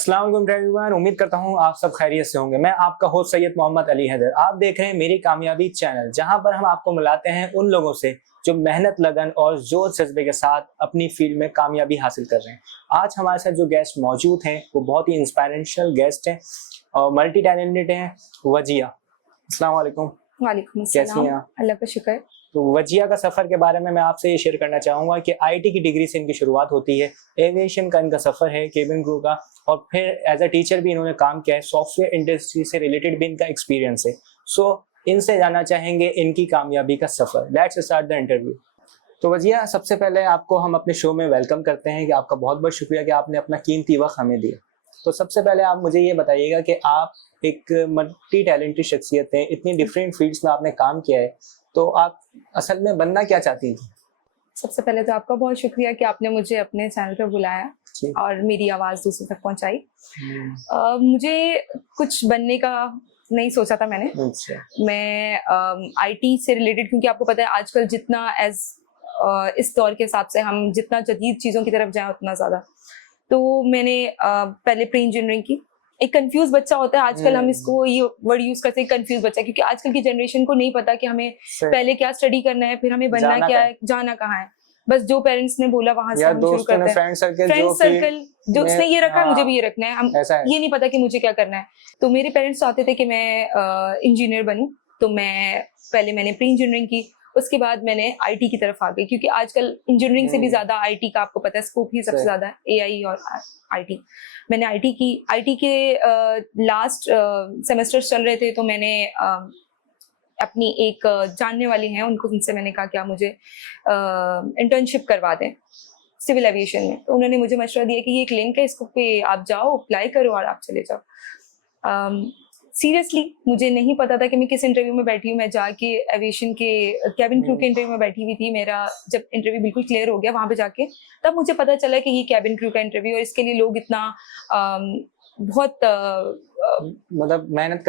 अस्सलाम वालेकुम एवरीवन, उम्मीद करता हूँ आप सब खैरियत से होंगे। मैं आपका होस्ट सैयद मोहम्मद अली हैदर। आप देख रहे हैं मेरी कामयाबी चैनल, जहां पर हम आपको मिलाते हैं उन लोगों से जो मेहनत, लगन और जोर जज्बे के साथ अपनी फील्ड में कामयाबी हासिल कर रहे हैं। आज हमारे साथ जो गेस्ट मौजूद हैं वो बहुत ही इंस्पायरेशनल गेस्ट हैं और मल्टी टैलेंटेड हैं। वजिया, अस्सलाम वालेकुम। वालेकुम कैसी अस्सलाम। हैं आप? अल्लाह का शुक्र। तो वजिया का सफ़र के बारे में मैं आपसे ये शेयर करना चाहूँगा कि आईटी की डिग्री से इनकी शुरुआत होती है, एविएशन का इनका सफ़र है, केबिन क्रू का, और फिर एज अ टीचर भी इन्होंने काम किया है। सॉफ्टवेयर इंडस्ट्री से रिलेटेड भी इनका एक्सपीरियंस है। सो इनसे जानना चाहेंगे इनकी कामयाबी का सफ़र। Let's start the interview. तो वजिया, सबसे पहले आपको हम अपने शो में वेलकम करते हैं कि आपका बहुत बहुत शुक्रिया कि आपने अपना कीमती वक्त हमें दिया। तो सबसे पहले आप मुझे ये बताइएगा कि आप एक मल्टी टैलेंटेड शख्सियत हैं, इतनी डिफरेंट फील्ड्स में आपने काम किया है, तो आप असल में बनना क्या चाहती थी? सबसे पहले तो आपका बहुत शुक्रिया कि आपने मुझे अपने चैनल पर बुलाया और मेरी आवाज़ दूसरों तक पहुंचाई। मुझे कुछ बनने का नहीं सोचा था मैंने। मैं आईटी से रिलेटेड, क्योंकि आपको पता है आजकल जितना इस दौर के हिसाब से हम जितना जदीद चीज़ों की तरफ जाएं उतना ज़्यादा। तो मैंने पहले प्री इंजीनियरिंग की। एक कंफ्यूज बच्चा होता है आजकल, हम इसको ये वर्ड यूज करते हैं कंफ्यूज बच्चा, क्योंकि आजकल की जनरेशन को नहीं पता कि हमें पहले क्या स्टडी करना है, फिर हमें बनना क्या है, जाना कहाँ है। बस जो पेरेंट्स ने बोला वहां से हम शुरू करते हैं। फ्रेंड सर्कल जो उसने ये रखा है, मुझे भी ये रखना है। हम ये नहीं पता कि मुझे क्या करना है। तो मेरे पेरेंट्स चाहते थे कि मैं इंजीनियर बनूं, तो मैंने प्री इंजीनियरिंग की। उसके बाद मैंने आईटी की तरफ आ गई, क्योंकि आजकल इंजीनियरिंग से भी ज्यादा आईटी का आपको पता है स्कोप ही सबसे ज्यादा है, एआई और आईटी। मैंने आईटी की। आईटी के लास्ट सेमेस्टर चल रहे थे, तो मैंने अपनी एक जानने वाली हैं उनसे मैंने कहा क्या मुझे इंटर्नशिप करवा दें सिविल एविएशन में। तो उन्होंने मुझे मशवरा दिया कि ये एक लिंक है, इसको पे आप जाओ, अप्लाई करो और आप चले जाओ। सीरियसली मुझे नहीं पता था कि मैं किस इंटरव्यू में बैठी हूँ। मैं जाके एविएशन के कैबिन क्रू के इंटरव्यू में बैठी हुई थी। मेरा जब इंटरव्यू बिल्कुल क्लियर हो गया वहां पे जाके, तब मुझे पता चला कि ये कैबिन क्रू का इंटरव्यू, और इसके लिए लोग इतना बहुत मतलब मेहनत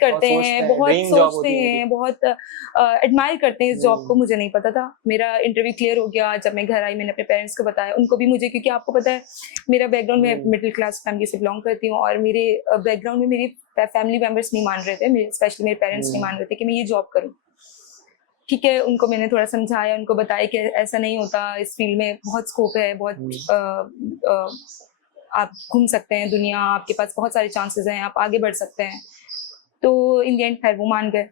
करते हैं, बहुत सोचते हैं, बहुत एडमायर करते हैं इस जॉब को। मुझे नहीं पता था। मेरा इंटरव्यू क्लियर हो गया। जब मैं घर आई, मैंने अपने पेरेंट्स को बताया, उनको भी मुझे, क्योंकि आपको पता है मेरा बैकग्राउंड, मैं मिडिल क्लास फैमिली से बिलोंग करती हूँ, और मेरे बैकग्राउंड में मेरी फैमिली मेम्बर्स नहीं मान रहे थे, स्पेशली मेरे पेरेंट्स नहीं मान रहे थे कि मैं ये जॉब करूँ। ठीक है, उनको मैंने थोड़ा समझाया, उनको बताया कि ऐसा नहीं होता, इस फील्ड में बहुत स्कोप है, बहुत आप घूम सकते हैं दुनिया, आपके पास बहुत सारे चांसेस हैं, आप आगे बढ़ सकते हैं। तो इन द एंड खैर वो मान गए।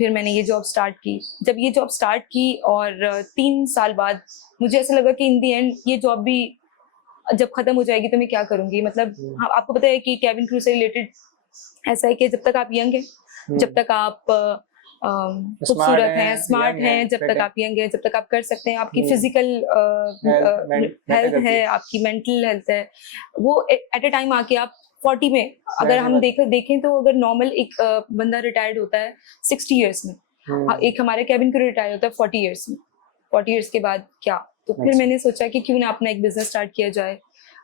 फिर मैंने ये जॉब स्टार्ट की। जब ये जॉब स्टार्ट की और 3 साल बाद मुझे ऐसा लगा कि इन द एंड ये जॉब भी जब खत्म हो जाएगी तो मैं क्या करूंगी। मतलब आपको पता है कि कैबिन क्रू से रिलेटेड ऐसा है कि जब तक आप यंग हैं, जब तक आप खूबसूरत हैं, स्मार्ट हैं, जब तक आप यंग हैं, जब तक आप कर सकते हैं, आपकी फिजिकल हेल्थ है, आपकी मेंटल हेल्थ है, वो एट ए टाइम आके आप 40 में, अगर हम देखें तो अगर नॉर्मल एक बंदा रिटायर्ड होता है 60 ईयर्स में, एक हमारे कैबिन क्रू रिटायर होता है 40 ईयर्स में। 40 ईयर्स के बाद क्या? तो फिर मैंने सोचा कि क्यों ना अपना एक बिजनेस स्टार्ट किया जाए।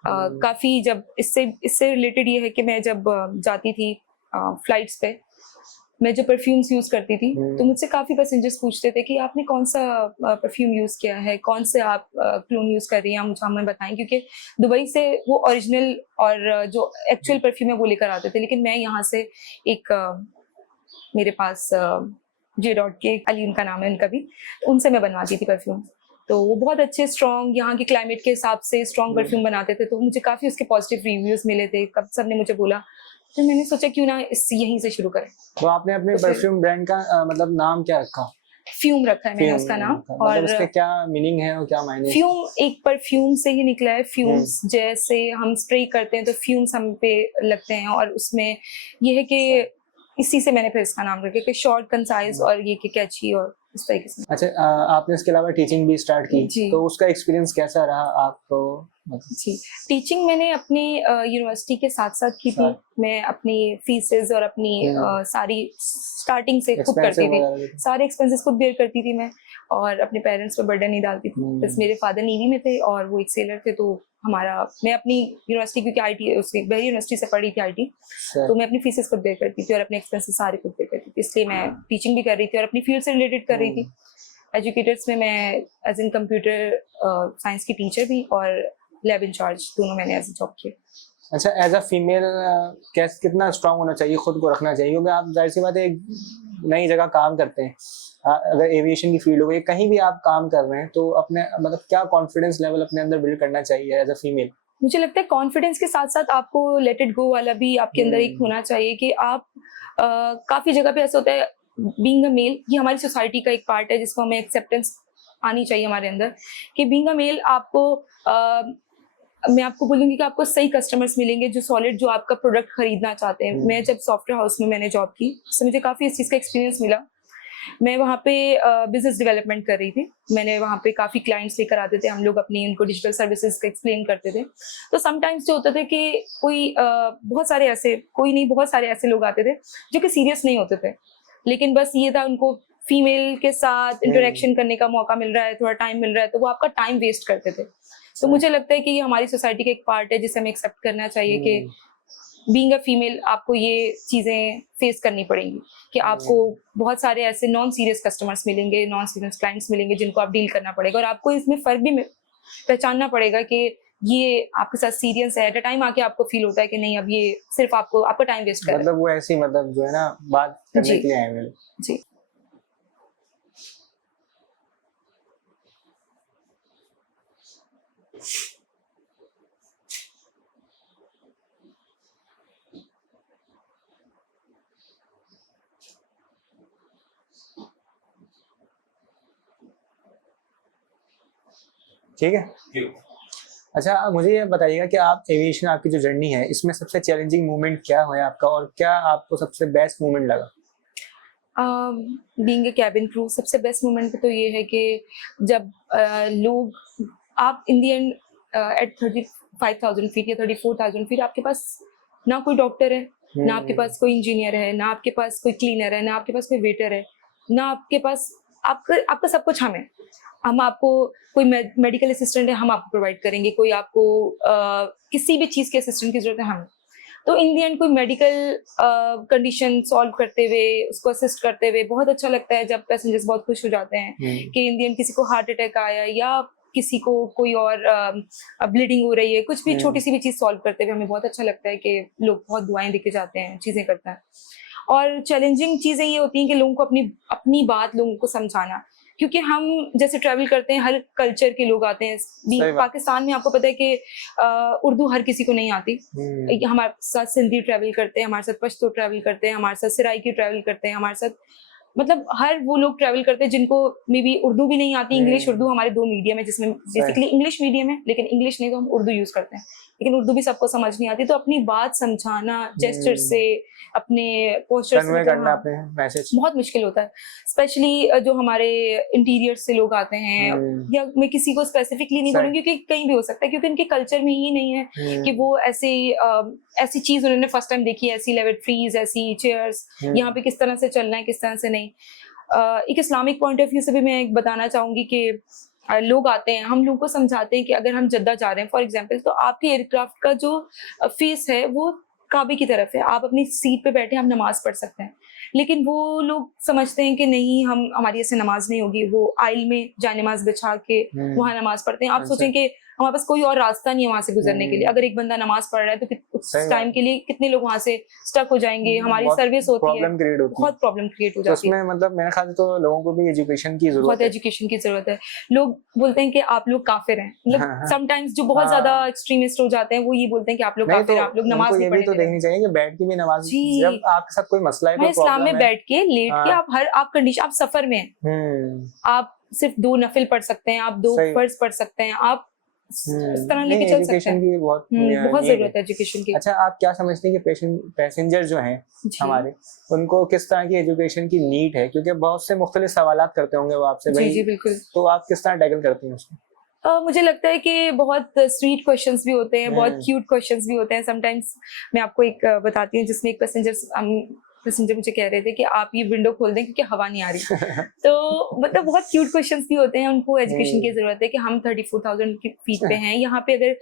काफी जब इससे रिलेटेड ये है कि मैं जब जाती थी फ्लाइट्स पे, मैं जो परफ्यूम्स यूज करती थी, तो मुझसे काफी पैसेंजर्स पूछते थे कि आपने कौन सा परफ्यूम यूज किया है, कौन से आप क्लोन यूज कर रही हैं, मुझे हमें बताएं, क्योंकि दुबई से वो ओरिजिनल और जो एक्चुअल परफ्यूम है वो लेकर आते थे, लेकिन मैं यहाँ से एक मेरे पास J.Dot के अली उनका नाम है, उनका भी, उनसे मैं बनवाती थी परफ्यूम। तो वो बहुत अच्छे स्ट्रॉन्ग, यहाँ के क्लाइमेट के हिसाब से स्ट्रॉन्ग परफ्यूम बनाते थे, तो मुझे काफी उसके पॉजिटिव रिव्यूज मिले थे, सब ने मुझे बोला। तो मैंने सोचा क्यों ना यहीं से शुरू करें। तो आपने अपने परफ्यूम ब्रांड का मतलब नाम क्या रखा? फ्यूम रखा है मैंने उसका नाम। और मतलब उसका क्या मीनिंग है और क्या मायने? फ्यूम एक परफ्यूम से ही निकला है। फ्यूम्स जैसे हम स्प्रे करते हैं तो फ्यूम्स हम पे लगते हैं, और उसमें ये है कि इसी से मैंने फिर इसका नाम रखा कि शॉर्ट कंसाइज और ये कि कैची और इस तरीके से। अच्छा, आपने इसके अलावा टीचिंग भी स्टार्ट की, तो उसका एक्सपीरियंस कैसा रहा आपको? जी, टीचिंग मैंने अपनी यूनिवर्सिटी के साथ साथ की थी। मैं अपनी फीसेस और अपनी सारी स्टार्टिंग से खुद करती थी, सारे एक्सपेंसेस खुद बेयर करती थी मैं, और अपने पेरेंट्स पर बर्डन नहीं डालती थी। बस मेरे फादर नेवी में थे और वो एक सेलर थे, तो मैं अपनी यूनिवर्सिटी, क्योंकि आईटी उसकी बहरी यूनिवर्सिटी से पढ़ी थी आईटी, तो मैं अपनी फीसेस खुद बेयर करती थी और अपने एक्सपेंसेस सारे खुद बेयर करती थी। इसलिए मैं टीचिंग भी कर रही थी और अपनी फील्ड से रिलेटेड कर रही थी। एजुकेटर्स में मैं एज इन कंप्यूटर साइंस की टीचर भी और लैब इंचार्ज, दोनों मैंने एज ए जॉब किया। अच्छा, एज अ फीमेल कैसे कितना स्ट्रांग होना चाहिए, खुद को रखना चाहिए, क्योंकि आप जाहिर सी बात है एक नई जगह काम करते हैं, अगर एविएशन की फील्ड हो गई, कहीं भी आप काम कर रहे हैं, तो अपने मतलब क्या कॉन्फिडेंस लेवल अपने अंदर बिल्ड करना चाहिए एज अ फीमेल? मुझे लगता है कॉन्फिडेंस के साथ साथ आपको लेट इट गो वाला भी आपके अंदर एक होना चाहिए कि आप काफी जगह पे ऐसा होता है, बीइंग अ मेल ये हमारी सोसाइटी का एक पार्ट है जिसको हमें एक्सेप्टेंस आनी चाहिए हमारे अंदर कि बीइंग अ मेल आपको मैं आपको बोलूंगी कि आपको सही कस्टमर्स मिलेंगे जो सॉलिड जो आपका प्रोडक्ट खरीदना चाहते हैं। मैं जब सॉफ्टवेयर हाउस में मैंने जॉब की उससे मुझे काफ़ी इस चीज़ का एक्सपीरियंस मिला। मैं वहाँ पे बिजनेस डेवलपमेंट कर रही थी। मैंने वहाँ पे काफ़ी क्लाइंट्स लेकर आते थे, हम लोग अपनी उनको डिजिटल सर्विसेज का एक्सप्लेन करते थे। तो समटाइम्स जो होता था कि बहुत सारे ऐसे लोग आते थे जो कि सीरियस नहीं होते थे, लेकिन बस ये था उनको फीमेल के साथ इंटरेक्शन करने का मौका मिल रहा है, थोड़ा टाइम मिल रहा है, तो वो आपका टाइम वेस्ट करते थे। तो मुझे लगता है कि ये हमारी सोसाइटी का एक पार्ट है जिसे हमें एक्सेप्ट करना चाहिए कि बीइंग अ फीमेल आपको ये चीज़ें फेस करनी पड़ेंगी कि आपको बहुत सारे ऐसे नॉन सीरियस कस्टमर्स मिलेंगे, नॉन सीरियस क्लाइंट्स मिलेंगे जिनको आप डील करना पड़ेगा, और आपको इसमें फ़र्क भी पहचानना पड़ेगा कि ये आपके साथ सीरियस है। एट अ टाइम आके आपको फील होता है कि नहीं, अब ये सिर्फ आपका टाइम वेस्ट कर रहा है। मतलब वो ऐसी मतलब जो है ना बात करने के लिए आए हैं। जी। ठीक है। अच्छा, आप मुझे ये बताइएगा कि आप एविएशन आपकी जो जर्नी है इसमें सबसे चैलेंजिंग मोमेंट क्या है आपका, और क्या आपको सबसे बेस्ट मोमेंट लगा? बीइंग अ कैबिन क्रू सबसे बेस्ट मोमेंट तो ये है कि जब लोग आप इन दी एंड एट 35,000 फीट या 34,000 फीट आपके पास ना कोई डॉक्टर है, ना आपके पास कोई इंजीनियर है, ना आपके पास कोई क्लीनर है, ना आपके पास कोई वेटर है, ना आपके पास आपका सब कुछ हम आपको कोई मेडिकल असिस्टेंट है, हम आपको प्रोवाइड करेंगे, कोई आपको किसी भी चीज़ के असिस्टेंट की जरूरत है हम। तो इन दी एंड कोई मेडिकल कंडीशन सॉल्व करते हुए, उसको असिस्ट करते हुए बहुत अच्छा लगता है जब पैसेंजर्स बहुत खुश हो जाते हैं कि इन दी एंड किसी को हार्ट अटैक आया या किसी को कोई और ब्लीडिंग हो रही है, कुछ भी छोटी सी भी चीज़ सॉल्व करते हुए हमें बहुत अच्छा लगता है कि लोग बहुत दुआएं देके जाते हैं, चीज़ें करते हैं। और चैलेंजिंग चीज़ें ये होती हैं कि लोगों को अपनी बात लोगों को समझाना, क्योंकि हम जैसे ट्रैवल करते हैं हर कल्चर के लोग आते हैं। पाकिस्तान में आपको पता है कि उर्दू हर किसी को नहीं आती। हमारे साथ सिंधी ट्रैवल करते हैं, हमारे साथ पश्तो ट्रैवल करते हैं, हमारे साथ सराइकी ट्रैवल करते हैं, हमारे साथ मतलब हर वो लोग ट्रैवल करते हैं जिनको मे बी उर्दू भी नहीं आती। इंग्लिश उर्दू हमारे दो मीडियम है, जिसमें बेसिकली इंग्लिश मीडियम है, लेकिन इंग्लिश नहीं तो हम उर्दू यूज करते हैं, लेकिन उर्दू भी सबको समझ नहीं आती। तो अपनी बात समझाना जेस्चर से, अपने पोस्चर से करना अपने मैसेज बहुत मुश्किल होता है। स्पेशली जो हमारे इंटीरियर से लोग आते हैं, या मैं किसी को स्पेसिफिकली नहीं बोलूंगी क्योंकि कहीं भी हो सकता है, क्योंकि उनके कल्चर में ही नहीं है कि वो ऐसी चीज उन्होंने फर्स्ट टाइम देखी है, ऐसी लेवरेटरीज, ऐसी चेयर्स, यहाँ पे किस तरह से चलना है, किस तरह से नहीं। एक इस्लामिक पॉइंट ऑफ व्यू से भी मैं एक बताना चाहूंगी कि लोग आते हैं, हम लोग को समझाते हैं कि अगर हम जद्दा जा रहे हैं फॉर एग्जांपल, तो आपके एयरक्राफ्ट का जो फेस है वो काबे की तरफ है, आप अपनी सीट पे बैठे हम नमाज पढ़ सकते हैं, लेकिन वो लोग समझते हैं कि नहीं, हमारी ऐसे नमाज नहीं होगी। वो आइल में जाए नमाज बिछा के वहां नमाज पढ़ते हैं। आप सोचें कि हमारे पास कोई और रास्ता नहीं है वहां से गुजरने के लिए। अगर एक बंदा नमाज पढ़ रहा है तो उस टाइम के लिए कितने लोग वहां से स्टक हो जाएंगे, हमारी सर्विस होती है, बहुत प्रॉब्लम क्रिएट हो जाती है। मतलब मेरे ख्याल से तो लोगों को भी एजुकेशन की जरूरत है, बहुत एजुकेशन की जरूरत है। लोग बोलते हैं कि आप लोग काफिर हैं, मतलब समटाइम्स जो बहुत ज्यादा एक्सट्रीमिस्ट हो जाते हैं वो ये बोलते हैं कि आप लोग काफिर हैं, आप लोग नमाज नहीं पढ़ते। तो देखनी चाहिए कि बैठ के भी नमाज, जब आपके साथ कोई मसला है, इस्लाम में बैठ के लेट के आप कंडीशन, आप सफर में हैं, आप सिर्फ 2 नफिल पढ़ सकते हैं, आप 2 फर्ज पढ़ सकते हैं, आप इस तरह लेके चल सकते हैं। की बहुत जरूरत है एजुकेशन की। अच्छा, आप क्या समझते हैं कि पैसेंजर जो हैं हमारे, उनको किस तरह की एजुकेशन की नीड है? क्योंकि बहुत से मुख्तलिफ सवालात करते होंगे वो आपसे। जी बिल्कुल। तो आप किस तरह टैकल करती हैं उसको? मुझे लगता है कि बहुत स्वीट क्वेश्चंस भी होते हैं, बहुत क्यूट क्वेश्चंस भी होते हैं। समटाइम्स मैं आपको एक बताती हूँ जिसमें एक पैसेंजर मुझे कह रहे थे कि आप ये विंडो खोल दें क्योंकि हवा नहीं आ रही। तो मतलब बहुत क्यूट क्वेश्चंस भी होते हैं। उनको एजुकेशन की जरूरत है कि हम 34,000 फीट पे हैं, यहाँ पे अगर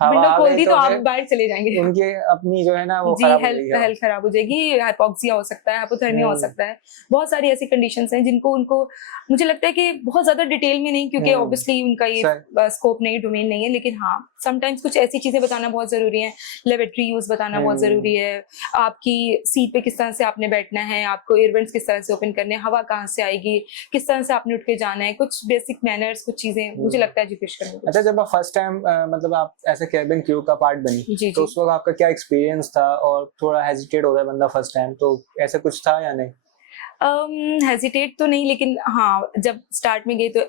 हवा विंडो आ खोल गई दी तो आप फिर बाहर चले जाएंगे। उनकी अपनी जो है ना वो जी, खराब हो हेल्थ जाएगी। हेल्थ खराब हो जाएगी, हाइपोक्सिया हो सकता है, हाइपोथर्मिया हो हम्म। सकता है। बहुत सारी ऐसी कंडीशंस हैं जिनको उनको मुझे लगता है कि बहुत ज्यादा डिटेल में नहीं, क्योंकि हम्म। ऑब्वियसली उनका ये सही। स्कोप नहीं, डोमेन नहीं है, लेकिन हाँ समटाइम्स कुछ ऐसी चीजें बताना बहुत जरूरी है। लेबोरेटरी यूज बताना बहुत जरूरी है। आपकी सीट पे किस तरह से आपने बैठना है, आपको एयरवेंट्स किस तरह से ओपन करने हैं, हवा कहाँ से आएगी, किस तरह से आपने उठ के जाना है, कुछ बेसिक मैनर्स, कुछ चीजें मुझे लगता है एजुकेशन में। अच्छा, जब आप फर्स्ट टाइम मतलब आप ऐसे कैबिन क्रू का पार्ट बनी, जी तो जी। उस वक्त आपका क्या एक्सपीरियंस था? और थोड़ा हेजिटेट होता है बंदा फर्स्ट टाइम, तो ऐसा कुछ था या नहीं? हेजिटेट तो नहीं, लेकिन हाँ जब स्टार्ट में गए तो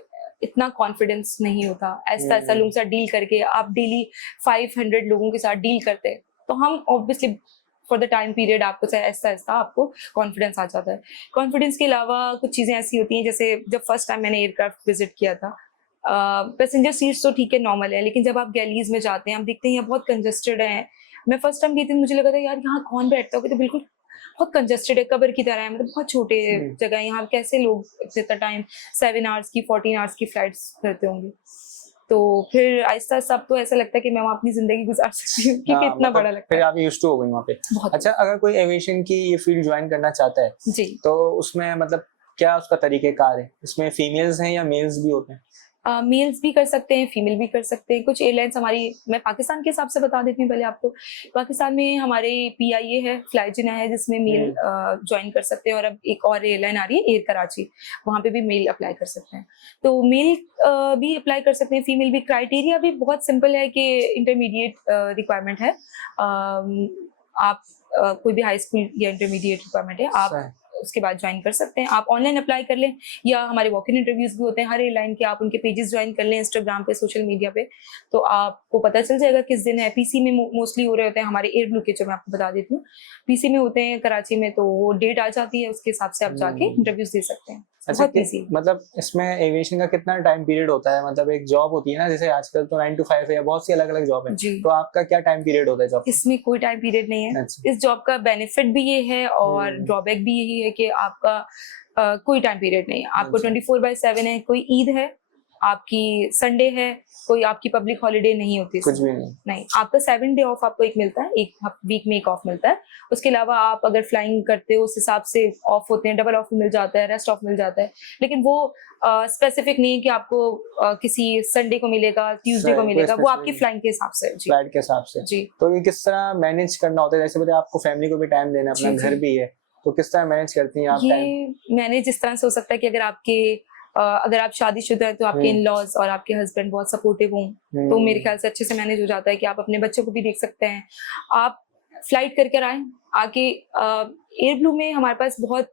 इतना कॉन्फिडेंस नहीं होता। ऐसा ऐसा लोगों के साथ डील करके आप डेली 500 लोगों के साथ डील करते हैं, तो हम obviously for the time period आपको ऐसा ऐसा आपको कॉन्फिडेंस आ जाता है। कॉन्फिडेंस के अलावा कुछ चीज़ें ऐसी होती हैं, जैसे जब फर्स्ट टाइम मैंने एयरक्राफ्ट विजिट किया था, पैसेंजर सीट्स तो ठीक है नॉर्मल है, लेकिन जब आप गैलीज में जाते हैं आप देखते हैं यहाँ बहुत कंजस्टेड है। मैं फर्स्ट टाइम गई थी, मुझे लगा था यार यहाँ कौन बैठता होगा, तो बिल्कुल बहुत कंजस्टेड है, कब्र की तरह है, मतलब बहुत छोटे जगह है यहाँ, कैसे लोग इतना टाइम 7 आवर्स की 14 आवर्स की फ्लाइट्स करते होंगे। तो फिर आहिस्ता आहिस्ता अब तो ऐसा लगता है कि मैं वहाँ अपनी जिंदगी गुजार सकती हूँ, क्योंकि इतना मतलब बड़ा लगता फिर है आप यूज्ड टू हो गई वहाँ पे। बहुत। अच्छा, अगर कोई एविएशन की ये फील्ड ज्वाइन करना चाहता है, जी। तो उसमें मतलब क्या उसका तरीकेकार है? इसमें फीमेल्स हैं या मेल्स भी होते हैं? मेल्स भी कर सकते हैं, फीमेल भी कर सकते हैं। कुछ एयरलाइंस हमारी, मैं पाकिस्तान के हिसाब से बता देती हूँ पहले आपको। पाकिस्तान में हमारे PIA है, फ्लाइजिना है, जिसमें मेल ज्वाइन कर सकते हैं, और अब एक और एयरलाइन आ रही है एयर कराची, वहाँ पे भी मेल अप्लाई कर सकते हैं। तो मेल भी अप्लाई कर सकते हैं, फीमेल भी। क्राइटेरिया भी बहुत सिंपल है कि इंटरमीडिएट रिक्वायरमेंट है। आप कोई भी हाई स्कूल या इंटरमीडिएट रिक्वायरमेंट है, आप उसके बाद ज्वाइन कर सकते हैं। आप ऑनलाइन अप्लाई कर लें, या हमारे वॉक इन इंटरव्यूज भी होते हैं हर एयरलाइन के, आप उनके पेजेस ज्वाइन कर लें इंस्टाग्राम पे, सोशल मीडिया पे, तो आपको पता चल जाएगा किस दिन है। PC में मोस्टली हो रहे होते हैं हमारे एयर ब्लू के, जो मैं आपको बता देती हूँ PC में होते हैं कराची में, तो वो डेट आ जाती है, उसके हिसाब से आप जाके इंटरव्यूज दे सकते हैं। अच्छा, बहुत ईजी। मतलब इसमें एविएशन का कितना टाइम पीरियड होता है? मतलब एक जॉब होती है ना, जैसे आजकल तो 9 to 5 है, या बहुत सी अलग अलग जॉब है, तो आपका क्या टाइम पीरियड होता है जॉब? इसमें कोई टाइम पीरियड नहीं है। अच्छा। इस जॉब का बेनिफिट भी ये है और ड्रॉबैक भी यही है कि आपका कोई टाइम पीरियड नहीं है, आपको 24/7 है। कोई ईद है, आपकी संडे है, कोई आपकी पब्लिक हॉलीडे नहीं होती, कुछ भी नहीं। आपका 7 डे ऑफ आपको एक मिलता है, एक वीक में एक ऑफ मिलता है। उसके अलावा आप अगर फ्लाइंग करते हो उस हिसाब से ऑफ होते हैं, डबल ऑफ मिल जाता है, रेस्ट ऑफ मिल जाता है, लेकिन वो स्पेसिफिक नहीं है कि आपको किसी संडे को मिलेगा, ट्यूसडे को मिलेगा, वो आपकी फ्लाइंग के हिसाब से। जी, फ्लाइट के हिसाब से। जी। तो ये किस तरह मैनेज करना होता है? जैसे बताया आपको फैमिली को भी टाइम देना, अपना घर भी है, तो किस तरह मैनेज करती हैं आप टाइम? ये मैनेज इस तरह से हो सकता है कि अगर आप शादीशुदा है तो आपके इन-लॉज और आपके हस्बैंड बहुत सपोर्टिव हों, तो मेरे ख्याल से अच्छे से मैनेज हो जाता है कि आप अपने बच्चों को भी देख सकते हैं। आप फ्लाइट करके आए, आके एयर ब्लू में हमारे पास बहुत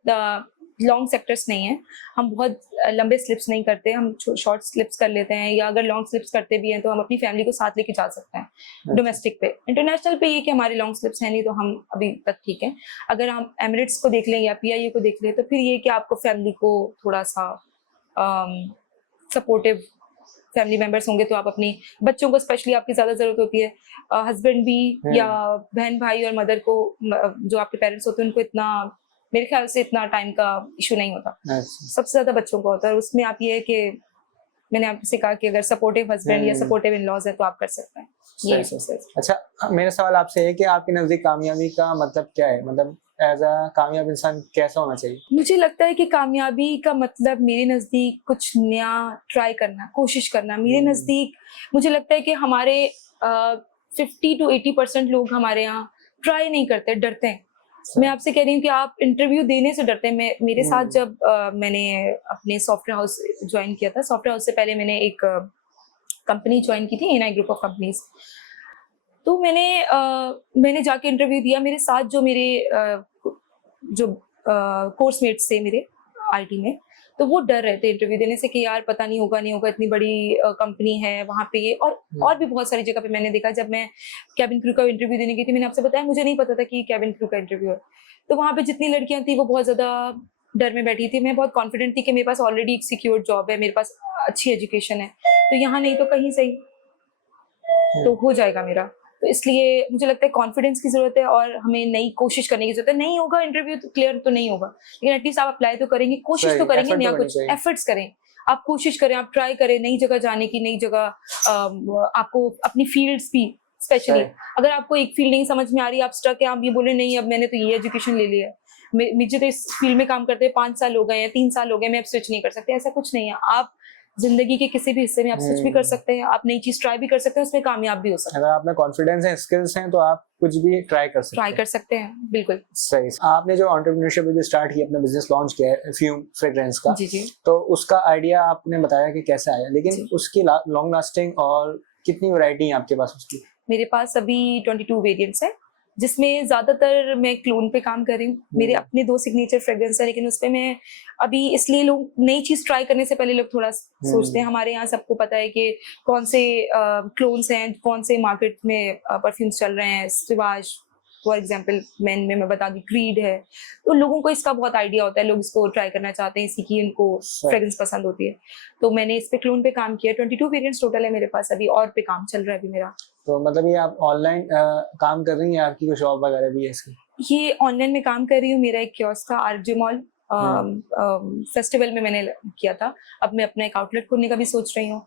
लॉन्ग सेक्टर्स नहीं है, हम बहुत लंबे स्लिप्स नहीं करते, हम शॉर्ट स्लिप्स कर लेते हैं, या अगर लॉन्ग स्लिप्स करते भी हैं तो हम अपनी फैमिली को साथ लेके जा सकते हैं डोमेस्टिक पे। इंटरनेशनल पे ये कि हमारे लॉन्ग स्लिप्स हैं नहीं, तो हम अभी तक ठीक है। अगर हम एमिरेट्स को देख लें या PIA को देख लें, तो फिर ये कि आपको फैमिली को थोड़ा सा सपोर्टिव फैमिली मेंबर्स होंगे, तो आप अपनी बच्चों को स्पेशली आपकी ज्यादा जरूरत होती है। हस्बैंड भी या बहन भाई और मदर को, जो आपके पेरेंट्स होते हैं, उनको इतना मेरे ख्याल से इतना टाइम का इशू नहीं होता। सबसे ज्यादा बच्चों को होता है। उसमें आप ये है कि मैंने आपसे कहा कि अगर सपोर्टिव हस्बैंड या सपोर्टिव इन-लॉज है तो आप कर सकते हैं। ये अच्छा, मेरा सवाल आपसे है कि आपके नजदीक कामयाबी का मतलब क्या है? मतलब एज अ कामयाब इंसान कैसा होना चाहिए? मुझे लगता है कि कामयाबी का मतलब मेरे नजदीक कुछ नया ट्राई करना, कोशिश करना। मेरे नजदीक मुझे लगता है कि हमारे 50 to 80% लोग हमारे यहाँ ट्राई नहीं करते, डरते हैं। मैं आपसे कह रही हूँ कि आप इंटरव्यू देने से डरते हैं। मेरे साथ जब मैंने अपने सॉफ्टवेयर हाउस ज्वाइन किया था, सॉफ्टवेयर हाउस से पहले मैंने एक कंपनी ज्वाइन की थी, NI ग्रुप ऑफ कंपनीज। तो मैंने जाके इंटरव्यू दिया। मेरे साथ जो मेरे जो कोर्समेट्स थे मेरे IT में, तो वो डर रहे थे इंटरव्यू देने से कि यार पता नहीं होगा, इतनी बड़ी कंपनी है वहाँ पे ये, और भी बहुत सारी जगह पे मैंने देखा। जब मैं कैबिन क्रू का इंटरव्यू देने गई थी, मैंने आपसे बताया मुझे नहीं पता था कि कैबिन क्रू का इंटरव्यू है, तो वहाँ पे जितनी लड़कियां थी वो बहुत ज्यादा डर में बैठी थी। मैं बहुत कॉन्फिडेंट थी कि मेरे पास ऑलरेडी एक सिक्योर जॉब है, मेरे पास अच्छी एजुकेशन है, तो यहाँ नहीं तो कहीं सही तो हो जाएगा मेरा। तो इसलिए मुझे लगता है कॉन्फिडेंस की जरूरत है, और हमें नई कोशिश करने की जरूरत है। नहीं होगा इंटरव्यू तो क्लियर तो नहीं होगा, लेकिन एटलीस्ट आप अप्लाई तो करेंगे, कोशिश तो करेंगे, नया कुछ एफर्ट्स करें, आप कोशिश करें, आप ट्राई करें नई जगह जाने की, नई जगह आपको अपनी फील्ड्स भी स्पेशली सही। अगर आपको एक फील्ड नहीं समझ में आ रही, आप स्टक है, आप ये बोले नहीं अब मैंने तो ये एजुकेशन ले लिया है, मुझे तो इस फील्ड में काम करते 5 साल हो गए हैं, 3 साल हो गए, मैं अब स्विच नहीं कर सकती, ऐसा कुछ नहीं है। आप जिंदगी के किसी भी हिस्से में आप स्विच भी कर सकते हैं, आप नई चीज ट्राई भी कर सकते हैं, उसमें कामयाब भी हो सकते हैं। अगर आप में कॉन्फिडेंस है, स्किल्स हैं, तो आप कुछ भी ट्राई कर सकते ट्राई हैं। कर सकते हैं, बिल्कुल। सही। आपने जो एंटरप्रेन्योरशिप अभी स्टार्ट किया, अपना बिजनेस लॉन्च किया है फ्यूम फ्रेग्रेंस का, जी जी तो उसका आइडिया आपने बताया कि कैसे आया, लेकिन जी। उसकी लॉन्ग लास्टिंग और कितनी वैरायटी है आपके पास उसकी? मेरे पास अभी 22 वेरिएंट्स है, जिसमें ज्यादातर मैं क्लोन पे काम कर रही हूँ। मेरे अपने 2 सिग्नेचर फ्रेग्रेंस है, लेकिन उस पे मैं अभी, इसलिए लोग नई चीज ट्राई करने से पहले लोग थोड़ा सोचते हैं। हमारे यहाँ सबको पता है कि कौन से क्लोन्स हैं, कौन से मार्केट में परफ्यूम्स चल रहे हैं। सिवाज फॉर एग्जाम्पल, मेन में मैं बता दूं, क्रीड है, तो लोगों को इसका बहुत आइडिया होता है, लोग इसको ट्राई करना चाहते हैं, इसी की उनको फ्रेग्रेंस पसंद होती है। तो मैंने इस पे क्लोन पे काम किया। 22 वेरिएंट्स टोटल है मेरे पास अभी, और पे काम चल रहा है अभी मेरा। तो मतलब ये आप ऑनलाइन काम कर रही हैं, आपकी कोई शॉप वगैरह भी है इसकी? ये ऑनलाइन में काम कर रही हूँ। मेरा एक कियोस्क था आरजे मॉल, फेस्टिवल में मैंने किया था। अब मैं अपना एक आउटलेट खोलने का भी सोच रही हूँ,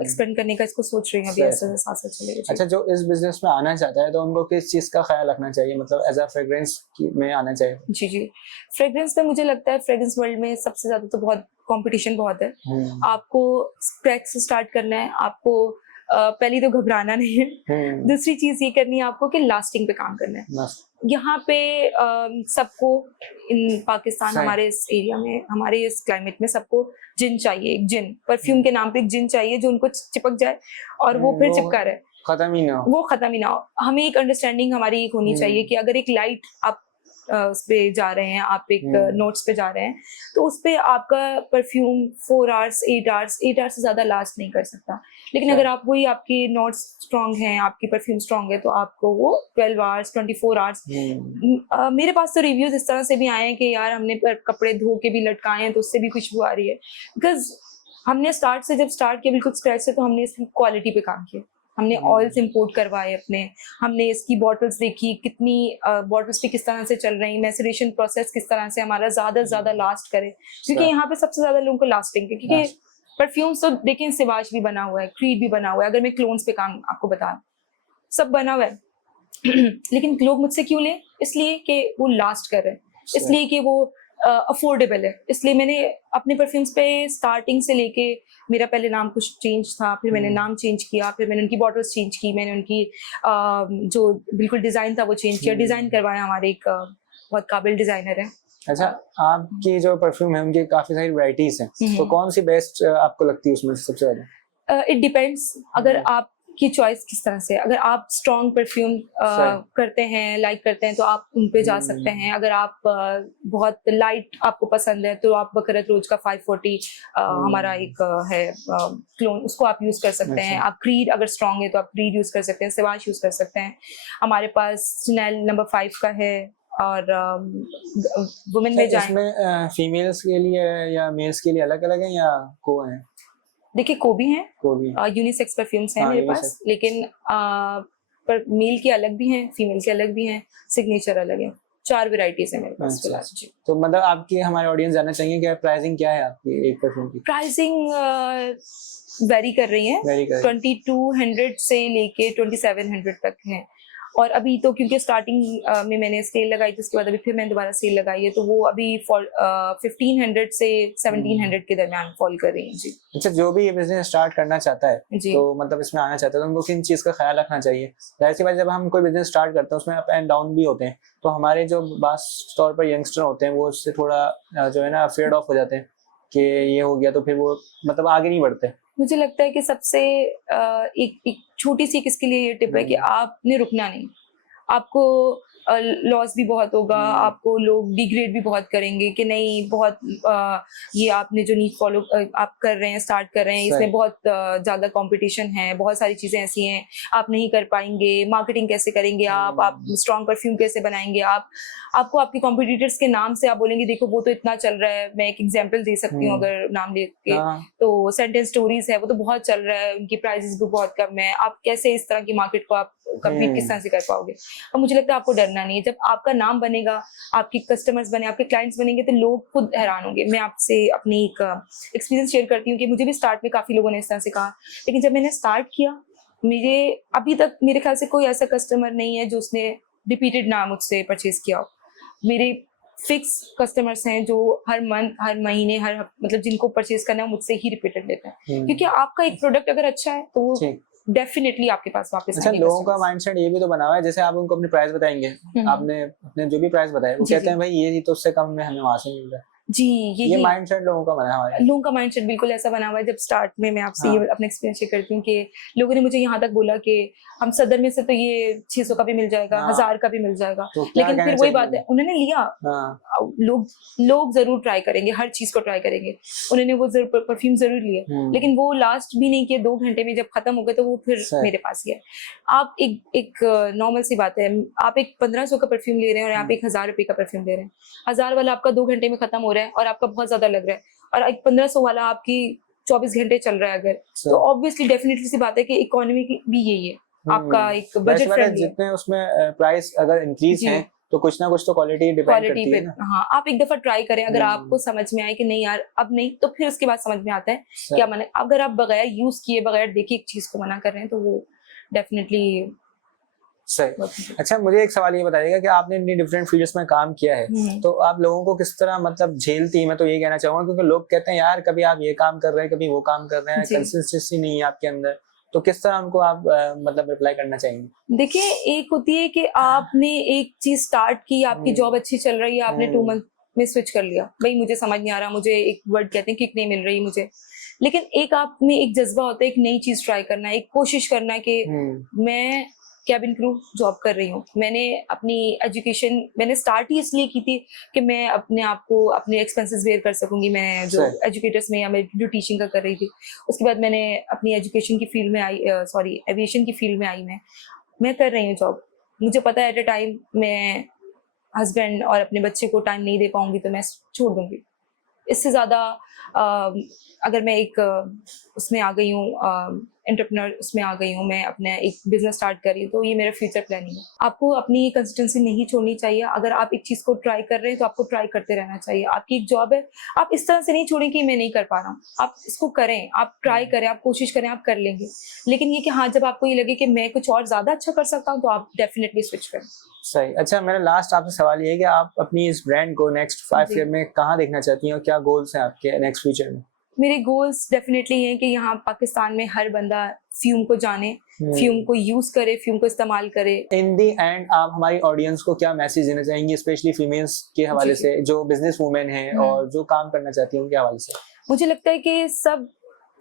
एक्सपेंड करने का इसको सोच रही हूँ अभी, ऐसे साथ साथ चलेगा। अच्छा, जो इस बिजनेस में आना चाहता है तो उनको किस चीज का ख्याल रखना चाहिए, मतलब एज अ फ्रेग्रेंस में आना चाहिए? जी जी, फ्रेग्रेंस में मुझे लगता है फ्रेग्रेंस वर्ल्ड में सबसे ज्यादा तो बहुत कंपटीशन बहुत है। आपको स्क्रैच से स्टार्ट करना है, आपको पहली तो घबराना नहीं है, दूसरी चीज ये करनी है आपको कि लास्टिंग पे काम करना है। यहाँ पे सबको, इन पाकिस्तान, हमारे इस एरिया में, हमारे इस क्लाइमेट में सबको जिन चाहिए, एक जिन, परफ्यूम के नाम पे एक जिन चाहिए जो उनको चिपक जाए और वो फिर चिपका रहे, खत्म ही ना हो, वो खत्म ही ना हो। हमें एक अंडरस्टैंडिंग हमारी एक होनी चाहिए कि अगर एक लाइट आप उस पे जा रहे हैं, आप एक नोट्स पे जा रहे हैं, तो उस पे आपका परफ्यूम 4 आवर्स 8 आवर्स से ज्यादा लास्ट नहीं कर सकता। लेकिन अगर आप वही, आपकी नोट्स स्ट्रांग हैं, आपकी परफ्यूम स्ट्रांग है, तो आपको वो 12 आवर्स 24 आवर्स। मेरे पास तो रिव्यूज इस तरह से भी आए हैं कि यार हमने कपड़े धो के भी लटकाए हैं तो उससे भी खुशबू आ रही है, बिकॉज हमने जब स्टार्ट किया बिल्कुल स्क्रैच से, तो हमने इसकी क्वालिटी पे काम किया। हमने ऑयल्स इंपोर्ट करवाए अपने, हमने इसकी बॉटल्स देखी, कितनी बॉटल्स पे किस तरह से चल रही, मैसरेशन प्रोसेस किस तरह से हमारा ज्यादा से ज्यादा लास्ट करे, क्योंकि यहाँ पे सबसे ज्यादा लोगों को लास्टिंग है। क्योंकि परफ्यूम्स तो देखें, सिवाज भी बना हुआ है, क्रीड भी बना हुआ है, अगर मैं क्लोन्स पे काम आपको बता, सब बना हुआ है लेकिन लोग मुझसे क्यों लें? इसलिए कि वो लास्ट कर रहे हैं, इसलिए कि वो अफोर्डेबल है। इसलिए मैंने अपने परफ्यूम्स पे स्टार्टिंग से लेके, मेरा पहले नाम कुछ चेंज था, फिर मैंने नाम चेंज किया, फिर मैंने उनकी बॉटल्स चेंज की, मैंने उनकी जो बिल्कुल डिजाइन था वो चेंज किया, डिजाइन करवाया। हमारे एक बहुत काबिल डिजाइनर है। अच्छा, आपकी जो परफ्यूम है उनकी काफी सारी वैरायटीज हैं, तो कौन सी बेस्ट आपको लगती है उसमें सबसे ज्यादा? इट डिपेंड्स, अगर आपकी चॉइस किस तरह से, अगर आप स्ट्रॉन्ग परफ्यूम करते हैं, लाइक करते हैं, तो आप उन पे जा सकते हैं। अगर आप बहुत लाइट आपको पसंद है, तो आप बकरत रोज का 540 हमारा एक है क्लोन, उसको आप यूज कर सकते हैं। आप क्रीड अगर स्ट्रॉन्ग है तो आप क्रीड यूज कर सकते हैं, सिवाज यूज कर सकते हैं। हमारे पास स्नेल नंबर 5 का है, और वुमेन में जाए, इसमें फीमेल्स के लिए या मेल्स के लिए अलग अलग है या को है? देखिए को भी हैं, यूनिसेक्स परफ्यूम्स हैं मेरे पास, लेकिन पर मेल के अलग भी हैं, फीमेल के अलग भी हैं, सिग्नेचर अलग है, 4 वैरायटीज है मेरे पास फिलहाल जी। तो मतलब आपकी, हमारे ऑडियंस जानना चाहिए कि प्राइसिंग क्या है आपकी एक परफ्यूम की? प्राइसिंग वेरी कर रही है, 2200 से लेके 2700 तक है। और अभी तो क्योंकि स्टार्टिंग में मैंने सेल लगाई थी, उसके बाद अभी फिर मैंने दोबारा सेल लगाई है, तो वो अभी 1500 से 1700 के दरमियान फॉल कर रही है जी। अच्छा, जो भी ये बिजनेस स्टार्ट करना चाहता है, तो मतलब इसमें आना चाहता है, तो उनको किन चीज का ख्याल रखना चाहिए? जाहिर सी बात, जब हम कोई बिजनेस स्टार्ट करते हैं उसमें अप एंड डाउन भी होते हैं, तो हमारे जो बास तौर पर यंगस्टर होते हैं वो उससे थोड़ा जो है ना अफेयर्ड ऑफ हो जाते हैं कि ये हो गया तो फिर वो मतलब आगे नहीं बढ़ते। मुझे लगता है कि सबसे एक छोटी सी किसके लिए ये टिप है कि आपने रुकना नहीं। आपको लॉस भी बहुत होगा, आपको लोग डिग्रेड भी बहुत करेंगे कि नहीं, बहुत ये आपने जो नीड फॉलो आप कर रहे हैं, स्टार्ट कर रहे हैं, इसमें बहुत ज्यादा कंपटीशन है, बहुत सारी चीजें ऐसी हैं, आप नहीं कर पाएंगे, मार्केटिंग कैसे करेंगे आप स्ट्रॉन्ग परफ्यूम कैसे बनाएंगे, आपको आपके कॉम्पिटिटर्स के नाम से आप बोलेंगे देखो वो तो इतना चल रहा है। मैं एक एग्जांपल दे सकती हूँ अगर नाम लेके, तो सेंटेंस स्टोरीज है, वो तो बहुत चल रहा है, उनकी प्राइसेस भी बहुत कम है। आप कैसे इस तरह की मार्केट को आप कम्पीट किस तरह से कर पाओगे? और मुझे लगता है आपको डरना नहीं है। जब आपका नाम बनेगा, आपके कस्टमर्स बने, आपके क्लाइंट्स बनेंगे, तो लोग खुद हैरान होंगे। मैं आपसे अपनी एक एक्सपीरियंस शेयर करती हूँ कि मुझे भी स्टार्ट में काफी लोगों ने इस तरह से कहा, लेकिन जब मैंने स्टार्ट किया मुझे अभी तक मेरे ख्याल से कोई ऐसा कस्टमर नहीं है जो उसने रिपीटेड ना मुझसे परचेज किया हो। मेरे फिक्स कस्टमर्स हैं जो हर मंथ, हर महीने, हर मतलब जिनको परचेज करना है मुझसे ही रिपीटेड लेते हैं, क्योंकि आपका एक प्रोडक्ट अगर अच्छा है तो वो डेफिनेटली आपके पास वापस अच्छा, आएंगे। लोगों का माइंडसेट ये भी तो बना हुआ है, जैसे आप उनको अपनी प्राइस बताएंगे, आपने अपने जो भी प्राइस बताया वो जी, कहते हैं भाई ये तो उससे कम में हमें वहां से मिल रहा है। जी, ये माइंडसेट लोगों का बना हुआ है। लोगों का माइंडसेट बिल्कुल ऐसा बना हुआ है। जब स्टार्ट में मैं आपसे हाँ। ये अपना एक्सपीरियंस शेयर करती हूँ कि लोगों ने मुझे यहाँ तक बोला कि हम सदर में से तो ये 600 का भी मिल जाएगा, हाँ। 1000 का भी मिल जाएगा, तो क्या लेकिन कहना फिर वही चाहिए बात है, उन्होंने लिया। हाँ। लोग जरूर ट्राई करेंगे, हर चीज को ट्राई करेंगे। उन्होंने वो परफ्यूम जरूर लिए, लेकिन वो लास्ट भी नहीं किए, 2 घंटे में जब खत्म हो गए तो वो फिर मेरे पास ही है। आप एक नॉर्मल सी बात है, आप एक 1500 का परफ्यूम ले रहे हैं और आप एक 1000 रुपए का परफ्यूम ले रहे हैं। 1000 वाला आपका 2 घंटे में खत्म हो रहा है और आपका बहुत ज्यादा लग रहा है, और एक 1500 वाला आपकी 24 घंटे चल रहा है अगर, तो ऑब्वियसली डेफिनेटली सी बात है कि इकोनॉमी की भी यही है, आपका एक बजट फ्रेंडली है। जितने उसमें प्राइस अगर इंक्रीज है तो कुछ ना कुछ तो क्वालिटी डिपेंड करती है ना। हाँ, आप एक दफा ट्राई करें, अगर आपको समझ में आए कि नहीं यार अब नहीं, तो फिर उसके बाद समझ में आता है क्या मना। अगर आप बगैर यूज किए, बगैर देखे एक चीज को मना कर रहे हैं तो वो डेफिनेटली सही। अच्छा, मुझे एक सवाल ये बताइएगा कि आपने इतनी डिफरेंट फील्ड्स में काम किया है, तो आप लोगों को किस तरह मतलब झेलती, मैं तो ये कहना चाहूंगा, क्योंकि लोग कहते हैं यार कभी आप ये काम कर रहे हैं, कभी वो काम कर रहे हैं, कंसिस्टेंसी नहीं है आपके अंदर, तो किस तरह उनको आप मतलब रिप्लाई करना चाहेंगे? देखिए, एक होती है कि आपने एक चीज स्टार्ट की, आपकी जॉब अच्छी चल रही है, आपने 2 मंथ में स्विच कर लिया, भाई मुझे समझ नहीं आ रहा, मुझे एक वर्ड कहते हैं किक नहीं मिल रही मुझे, लेकिन एक आप में एक जज्बा होता है एक नई चीज ट्राई करना, एक कोशिश करना कि मैं कैबिन क्रू जॉब कर रही हूँ। मैंने अपनी एजुकेशन मैंने स्टार्ट ही इसलिए की थी कि मैं अपने आप को अपने एक्सपेंसेस बेयर कर सकूंगी। मैं जो एजुकेटर्स में या मैं जो टीचिंग का कर रही थी, उसके बाद मैंने अपनी एजुकेशन की फील्ड में आई, एविएशन की फील्ड में आई। मैं कर रही हूँ जॉब। मुझे पता है एट अ टाइम मैं हस्बैंड और अपने बच्चे को टाइम नहीं दे पाऊंगी तो मैं छोड़ दूंगी। इससे ज़्यादा अगर मैं एक उसमें आ गई हूँ, एंटरप्रेन्योर उसमें आ गई हूँ, मैं अपना एक बिजनेस स्टार्ट कर रही हूँ, तो ये मेरा फ्यूचर प्लानिंग है। आपको अपनी कंसिस्टेंसी नहीं छोड़नी चाहिए। अगर आप एक चीज़ को ट्राई कर रहे हैं तो आपको ट्राई करते रहना चाहिए। आपकी एक जॉब है, आप इस तरह से नहीं छोड़ें कि मैं नहीं कर पा रहा हूँ। आप इसको करें, आप ट्राई करें, आप कोशिश करें, आप कर लेंगे। लेकिन ये कि हाँ, जब आपको ये लगे कि मैं कुछ और ज़्यादा अच्छा कर सकता हूँ तो आप डेफिनेटली स्विच करें। सही। अच्छा, मेरा लास्ट आपसे सवाल ये है कि आप अपनी इस ब्रांड को नेक्स्ट 5 ईयर में कहाँ देखना चाहती हैं और क्या गोल्स हैं आपके नेक्स्ट फ्यूचर में? मेरे गोल्स डेफिनेटली हैं कि यहाँ पाकिस्तान में हर बंदा फ्यूम को जाने, फ्यूम को यूज करे, फ्यूम को इस्तेमाल करे। इन दी एंड आप हमारी ऑडियंस को क्या मैसेज देना चाहेंगी, स्पेशली फीमेल्स के हवाले से, जो बिजनेस वुमेन हैं और जो काम करना चाहती हैं उनके हवाले से? मुझे लगता है कि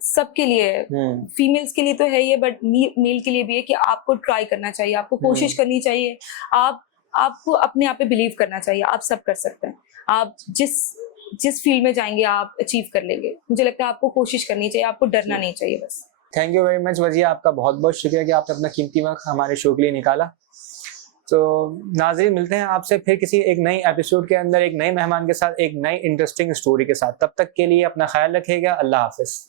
सबके लिए है, फीमेल्स के लिए तो है ये, बट मेल के लिए भी है कि आपको ट्राई करना चाहिए, आपको कोशिश करनी चाहिए, आपको अपने आप पे बिलीव करना चाहिए। आप सब कर सकते हैं। आप जिस फील्ड में जाएंगे आप अचीव कर लेंगे। मुझे लगता है आपको कोशिश करनी चाहिए, आपको डरना नहीं चाहिए बस। Thank you very much Wajiha, आपका बहुत बहुत शुक्रिया कि आपने अपना कीमती वक्त हमारे शो के लिए निकाला। तो नाज़रीन, मिलते हैं आपसे फिर किसी एक नई एपिसोड के अंदर, एक नए मेहमान के साथ, एक नई इंटरेस्टिंग स्टोरी के साथ। तब तक के लिए अपना ख्याल रखिएगा। अल्लाह हाफिज।